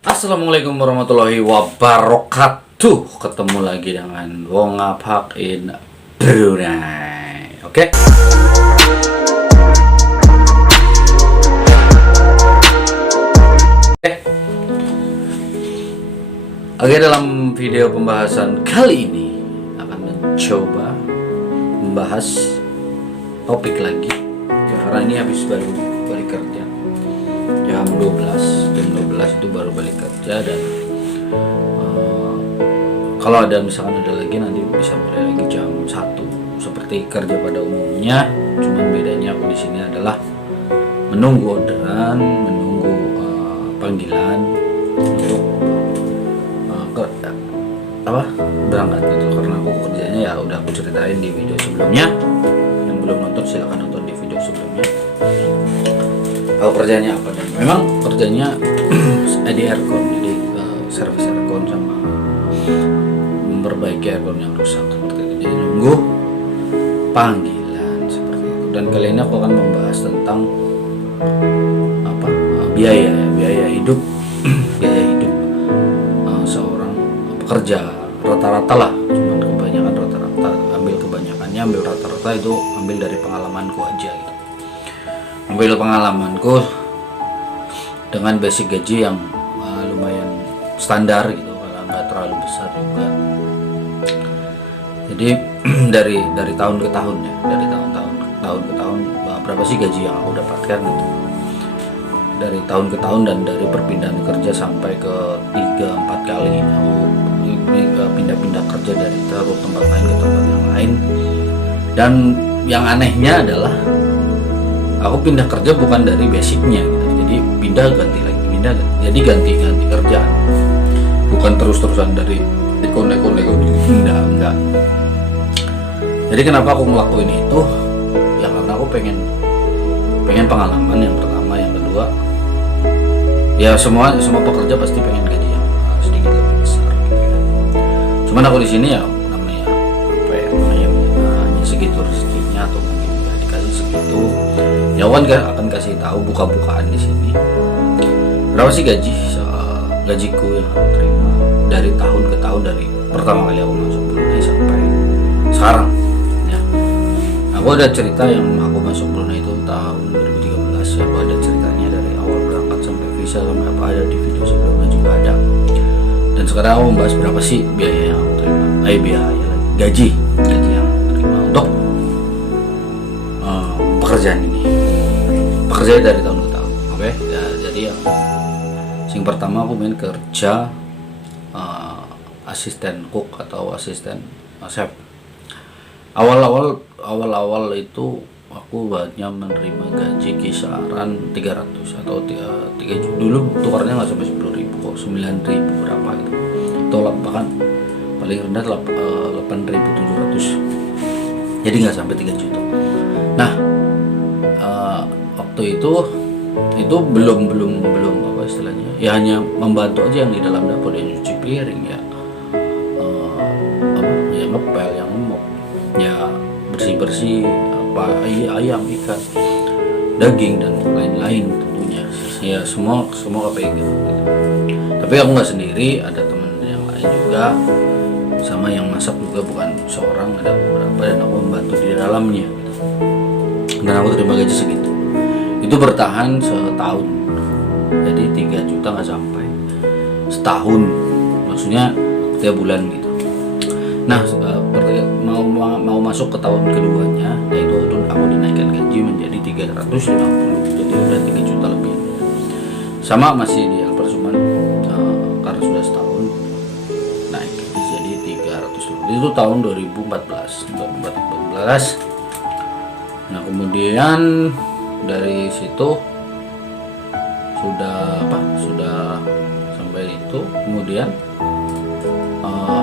Assalamualaikum warahmatullahi wabarakatuh. Ketemu lagi dengan Wong Ngapak in Brunei. Oke. Oke, dalam video pembahasan kali ini akan mencoba membahas topik lagi. Ya, karena ini habis baru balik kerja. jam 12 itu baru balik kerja, dan kalau ada misalkan ada lagi nanti bisa mulai lagi jam 1 seperti kerja pada umumnya. Cuman bedanya aku di sini adalah menunggu orderan, menunggu panggilan untuk berangkat gitu. Karena aku kerjanya ya udah aku ceritain di video sebelumnya. Yang belum nonton silahkan nonton di video sebelumnya. Kalau kerjanya apa, dan memang kerjanya di aircon, jadi servis aircon sama memperbaiki aircon yang rusak seperti itu. Jadi nunggu panggilan seperti itu. Dan kali ini aku akan membahas tentang biaya hidup biaya hidup seorang pekerja rata-rata lah. Cuman kebanyakan rata-rata, ambil rata-rata itu ambil dari pengalamanku aja gitu. Ambil pengalamanku dengan basic gaji yang lumayan standar gitu, kalau nggak terlalu besar juga. Jadi dari tahun ke tahun ya, dari tahun ke tahun berapa sih gaji yang aku dapatkan gitu. Dari tahun ke tahun dan dari perpindahan kerja sampai ke 3-4 kali aku pindah-pindah kerja dari tempat lain ke tempat yang lain. Dan yang anehnya adalah aku pindah kerja bukan dari basicnya gitu. Jadi pindah ganti lagi, jadi ganti kerjaan, bukan terus-terusan dari ekon enggak. Jadi kenapa aku ngelakuin itu ya, karena aku pengen pengalaman yang pertama, yang kedua ya semua pekerja pasti pengen gaji yang sedikit lebih besar gitu ya. Cuman aku di sini ya namanya hanya segitu rezekinya, atau mungkin ya dikasih segitu. Ya kan akan kasih tahu buka-bukaan di sini berapa sih gajiku yang aku terima dari tahun ke tahun, dari pertama kali aku masuk Brunei sampai sekarang ya. Aku ada cerita yang aku masuk Brunei itu tahun 2013 ya. Aku ada ceritanya dari awal berangkat sampai visa sampai apa, ada di video sebelumnya juga ada. Dan sekarang aku membahas berapa sih biaya yang aku terima, gaji yang aku terima untuk pekerjaan ini. Pekerjaan dari tahun ke tahun. Oke ya, jadi ya sing pertama aku main kerja asisten cook atau asisten chef. Awal itu aku hanya menerima gaji kisaran 300 atau 3 juta. Dulu tukarnya nggak sampai 10.000 kok, 9.000 berapa gitu, atau bahkan paling rendah 8.700. Jadi nggak sampai 3 juta. Nah waktu itu belum apa istilahnya ya, hanya membantu aja yang di dalam dapur, yang nyuci piring ya, yang ngepel, yang ngemop ya, bersih apa, ayam, ikan, daging dan lain-lain tentunya ya, semua kepegang gitu. Tapi aku nggak sendiri, ada teman yang lain juga sama yang masak juga, bukan seorang, ada beberapa, dan aku membantu di dalamnya gitu. Dan aku terima gaji segitu. Itu bertahan setahun, jadi 3 juta nggak sampai setahun, maksudnya 3 bulan gitu. Nah mau masuk ke tahun keduanya, yaitu aku dinaikkan gaji menjadi 350, jadi udah 3 juta lebih. Sama masih di Alper, cuman karena sudah setahun naik jadi 300 lebih. Itu tahun 2014. Nah kemudian dari situ sudah sampai itu, kemudian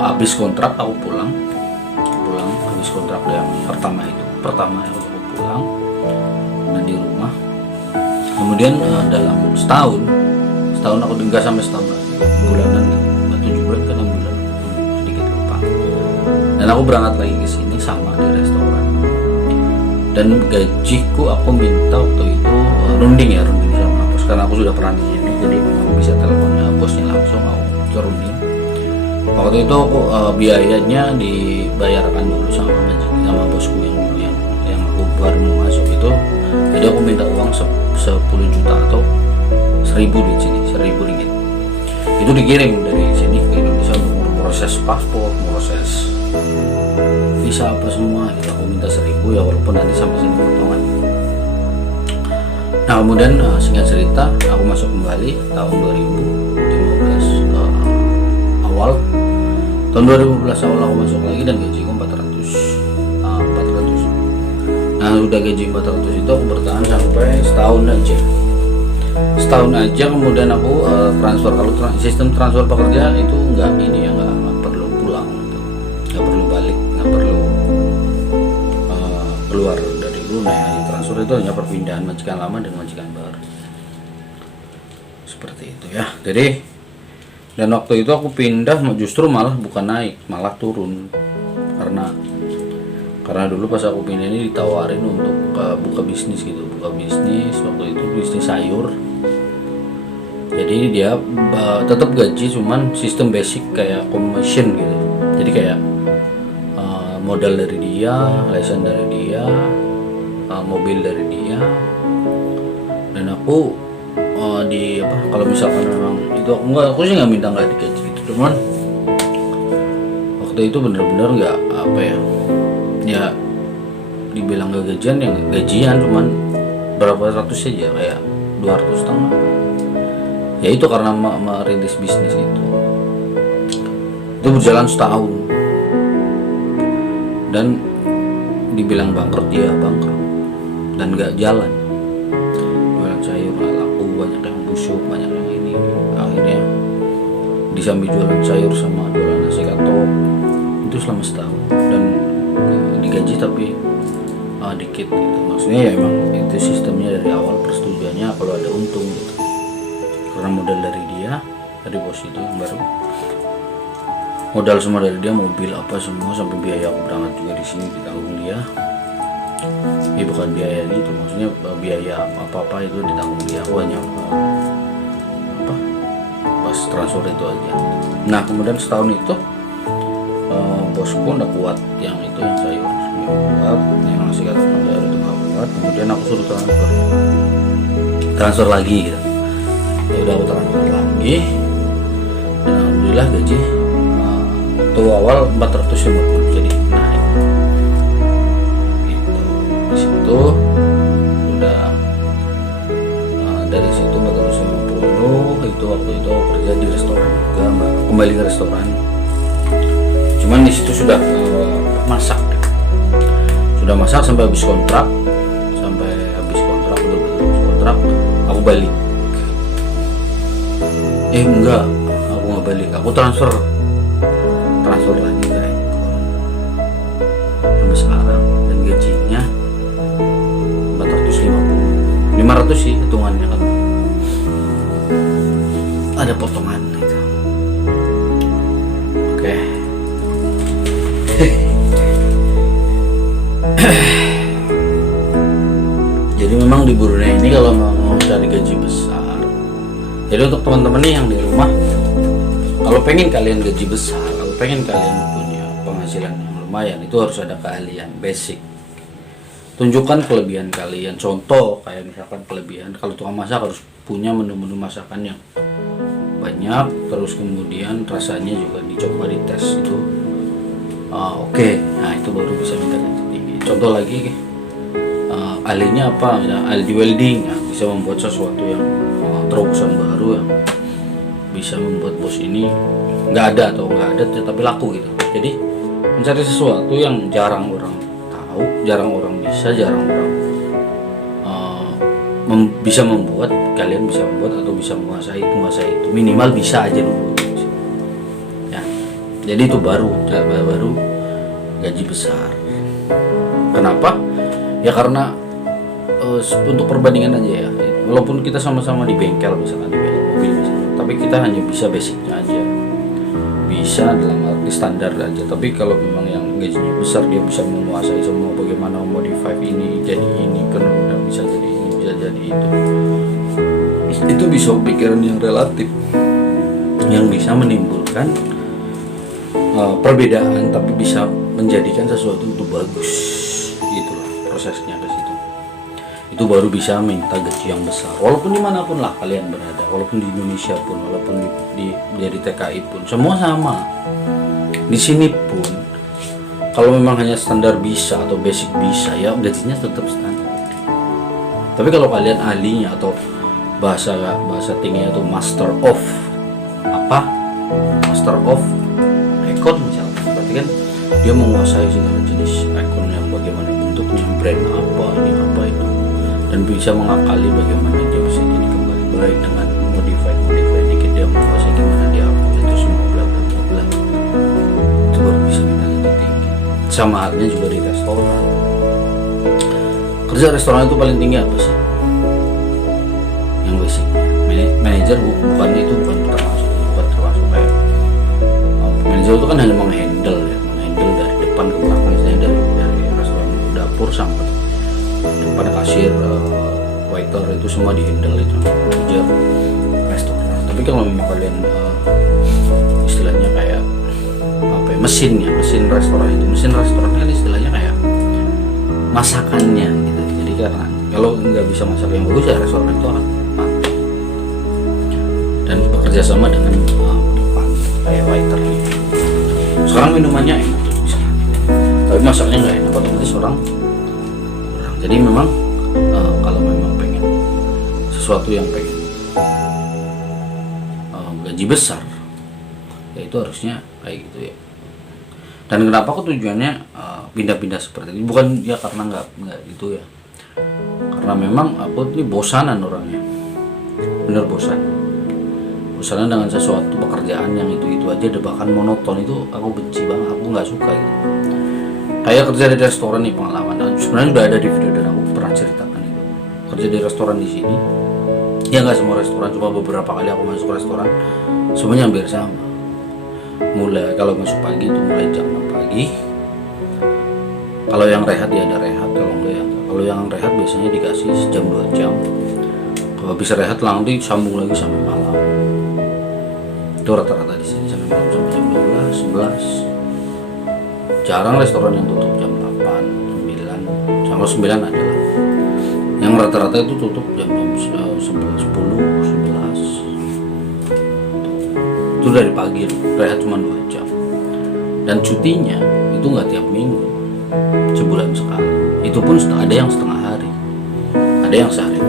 habis kontrak aku pulang habis kontrak yang pertama yang aku pulang dan di rumah. Kemudian dalam setahun aku enggak sampai setahun, bulanan gitu, 7 bulan ke 6 bulan, sedikit lupa. Dan aku berangkat lagi ke sini sama di restoran. Dan gajiku aku minta waktu itu runding sama bos, karena aku sudah pernah di sini, jadi aku bisa teleponnya bosnya langsung aku turunin. Waktu itu aku biayanya dibayarkan dulu sama bosku yang aku baru mau masuk itu. Jadi aku minta uang 10 juta atau 1.000 di sini, 1.000 ringgit. Itu dikirim dari sini ke Indonesia untuk proses paspor, proses visa apa semua. Gitu. Aku minta 1.000 ya, walaupun nanti sampai sini potongan. Nah kemudian singkat cerita aku masuk kembali tahun 2015 awal. Tahun 2015 awal aku masuk lagi dan gajiku 400. Nah udah gaji 400 itu aku bertahan sampai setahun aja. Kemudian aku transfer. Kalau sistem transfer pekerja itu nggak perlu pulang gitu. Nggak perlu balik, nggak perlu keluar dari Brunei. Transfer itu hanya perpindahan majikan lama dan majikan baru, seperti itu ya. Jadi dan waktu itu aku pindah justru malah bukan naik, malah turun, karena dulu pas aku pindah ini ditawarin untuk buka bisnis waktu itu bisnis sayur. Jadi dia tetap gaji, cuman sistem basic kayak commission gitu. Jadi kayak modal dari dia, license dari dia, mobil dari dia, dan aku kalau misalkan memang itu aku sih nggak minta nggak digaji gitu, cuman waktu itu bener-bener nggak ya dibilang gak gajian, yang gajian cuman berapa ratus aja, kayak 200 setengah. Ya itu karena merintis bisnis itu berjalan setahun dan dibilang bangkrut ya bangkrut dan gak jalan. Jualan sayur gak laku, banyak yang busuk, banyak yang ini. Akhirnya disambil jualan sayur sama jualan nasi katok itu selama setahun dan digaji tapi dikit gitu. Maksudnya ya emang itu sistemnya dari awal, persetujuannya kalau ada untung gitu, karena modal dari dia, dari bos itu yang baru, modal semua dari dia, mobil apa semua, sampai biaya aku berangkat juga di sini ditanggung dia. Ya bukan biaya gitu, maksudnya biaya apa itu ditanggung dia. Aku hanya pas transfer itu aja. Nah kemudian setahun itu bosku udah kuat, yang itu yang sayur kuat, yang ngasih kata sayur itu nggak kuat. Kemudian aku suruh transfer lagi gitu. Ya udah aku transfer lagi dan alhamdulillah gaji waktu awal 450 jadi naik gitu. Di situ udah dari situ 450 itu waktu itu aku kerja di restoran juga, kembali ke restoran. Cuman di situ sudah masak sampai habis kontrak, betul-betul habis kontrak aku balik. Enggak, aku nggak balik, aku transfer lagi ke Icon sampai sekarang dan gajinya 500 sih hitungannya, kan ada potongan itu. Oke. Jadi memang di Brunei ini kalau mau cari gaji besar, jadi untuk teman-teman nih yang di rumah, kalau pengen kalian gaji besar, kalau pengen kalian punya penghasilan yang lumayan, itu harus ada keahlian basic. Tunjukkan kelebihan kalian. Contoh kayak misalkan kelebihan, kalau tukang masak harus punya menu-menu masakan yang banyak, terus kemudian rasanya juga dicoba dites itu. Oke. Nah itu baru bisa minta gaji tinggi. Contoh lagi, ahlinya apa? Ahli welding, nah, bisa membuat sesuatu yang terobosan baru yang bisa membuat bos ini nggak ada tapi laku gitu. Jadi mencari sesuatu yang jarang orang tahu, jarang orang bisa, jarang orang bisa membuat, kalian bisa membuat atau bisa menguasai itu, minimal bisa aja dulu ya. Jadi itu baru gaji besar. Kenapa? Ya karena untuk perbandingan aja ya, walaupun kita sama-sama di bengkel, misalkan di bengkel mobil misalkan, tapi kita hanya bisa basicnya aja, bisa dalam arti standar aja. Tapi kalau memang yang gajinya besar, dia bisa menguasai semua, bagaimana modify ini jadi ini, kemudian bisa jadi ini, bisa jadi itu bisa pikiran yang relatif. yang bisa menimbulkan perbedaan tapi bisa menjadikan sesuatu itu bagus. Gitulah prosesnya ke situ. Itu baru bisa minta gaji yang besar, walaupun dimanapun lah kalian berada, walaupun di Indonesia pun, walaupun di TKI pun, semua sama. Di sini pun kalau memang hanya standar bisa atau basic bisa, ya gajinya tetap standar. Tapi kalau kalian ahlinya atau bahasa tingginya itu master of econ misalnya, berarti kan dia menguasai segala jenis econ yang bagaimana bentuknya, brand apa, ini apa itu, dan bisa mengakali bagaimana dia bisa jadi kembali baik dengan modify dikit, dia menguasai gimana dia apa itu semua bla bla bla bla. Itu baru bisa kita lebih tinggi. Sama halnya juga di restoran. Kerja restoran itu paling tinggi apa sih? Yang basicnya manajer, bukan termasuk kayak manajer itu kan hanya menghandle dari depan ke belakang, misalnya dari restoran dapur sampai depan kasir, waiter, itu semua dihandle itu manajer restoran. Tapi kalau memang kalian istilahnya kayak apa ya, mesin restoran kan istilahnya kayak masakannya gitu. Jadi karena kalau nggak bisa masak yang bagus, ya restoran itu akan mati. Dan bekerja sama dengan depan kayak waiter gitu. Sekarang minumannya enak misalnya, tapi masaknya nggak enak, otomatis orang kurang. Jadi memang kalau memang pengen sesuatu yang pengen gaji besar, ya itu harusnya kayak gitu ya. Dan kenapa aku tujuannya pindah-pindah seperti ini, bukan ya karena nggak itu ya, karena memang aku ini bosanan orangnya, bener bosanan dengan sesuatu pekerjaan yang itu aja, bahkan monoton. Itu aku benci banget, aku nggak suka gitu. Kayak kerja di restoran nih, pengalaman sebenarnya udah ada di video dan aku pernah ceritakan itu. Kerja di restoran di sini, ya nggak semua restoran, cuma beberapa kali aku masuk restoran, semuanya hampir sama. Mulai kalau masuk pagi itu mulai jam 6 pagi. Kalau yang rehat ya ada rehat, kalau enggak ya enggak. Kalau yang rehat biasanya dikasih sejam 2 jam. Kalau bisa rehat langsung disambung lagi sampai malam. Itu rata-rata di sini sampai malam, sampai jam 12, 11. Jarang restoran yang tutup jam 8, 9. Kalau 9 adalah. Yang rata-rata itu tutup jam 10, 11. Itu dari pagi, rehat cuma 2 jam. Dan cutinya itu nggak tiap minggu, sebulan sekali. Itu pun ada yang setengah hari, ada yang sehari.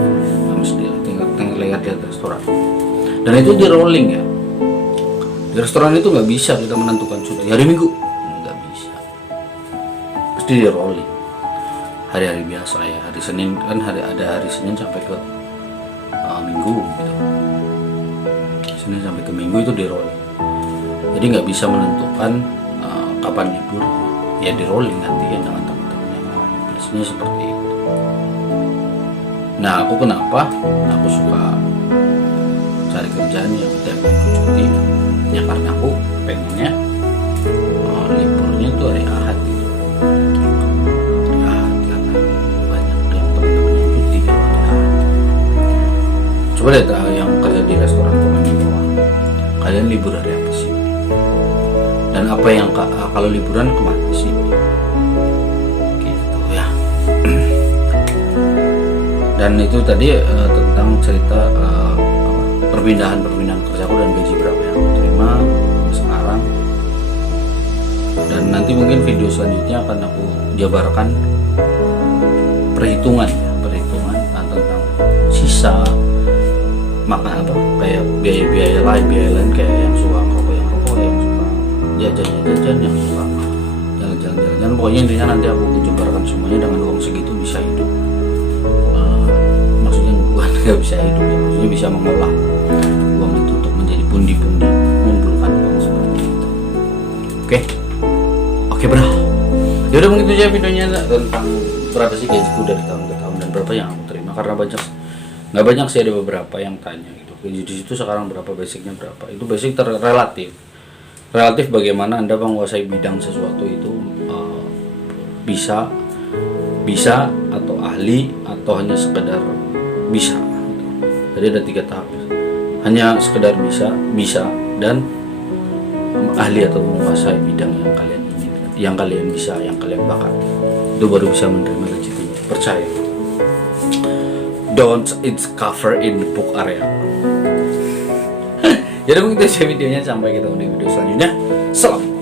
Tinggal lihat restoran. Dan itu di rolling ya. Di restoran itu nggak bisa kita menentukan cuti hari Minggu, nggak bisa. Pasti di rolling. Hari-hari biasa ya, hari Senin kan ada hari Senin sampai ke Minggu gitu. Senin sampai ke Minggu itu di rolling. Jadi nggak bisa menentukan kapan libur. Ya di rolling gantian dengan teman-teman yang lain. Biasanya seperti itu. Nah, aku kenapa? Aku suka cari kerjaan yang tiap minggu cuti. Ya karena aku pengennya liburnya tuh hari Ahad gitu. Hari Ahad, karena banyak yang teman-teman yang cuti kalau hari Ahad. Coba lihat yang kerja di restoran komen di bawah. Kalian libur hari apa sih? Dan apa yang kalau liburan kemana sih? Gitu ya. Dan itu tadi tentang cerita perpindahan kerjaku dan gaji berapa yang aku terima sekarang. Dan nanti mungkin video selanjutnya akan aku jabarkan perhitungan tentang sisa makan apa, kayak biaya lain kayak yang suka rokok, yang suka jajan, yang suka jalan-jalan. Pokoknya intinya nanti aku jabarkan semuanya. Dengan uang segitu bisa hidup. Nggak bisa hidup ya, maksudnya bisa mengolah uang itu untuk menjadi pundi-pundi, mengumpulkan uang seperti itu. Oke bro, ya udah begitu aja videonya tentang berapa sih gajiku dari tahun ke tahun dan berapa yang aku terima. Karena nggak banyak sih, ada beberapa yang tanya gitu, gaji di situ sekarang berapa, basicnya berapa. Itu basic relatif bagaimana Anda menguasai bidang sesuatu itu, bisa atau ahli atau hanya sekedar bisa. Jadi ada 3 tahap. hanya sekedar bisa dan ahli atau menguasai bidang yang kalian inginkan, yang kalian bisa, yang kalian bakat, itu baru bisa menerima rezeki. Percaya, don't it's cover in book area. Jadi begitu saja videonya, sampai ketemu di video selanjutnya. Salam.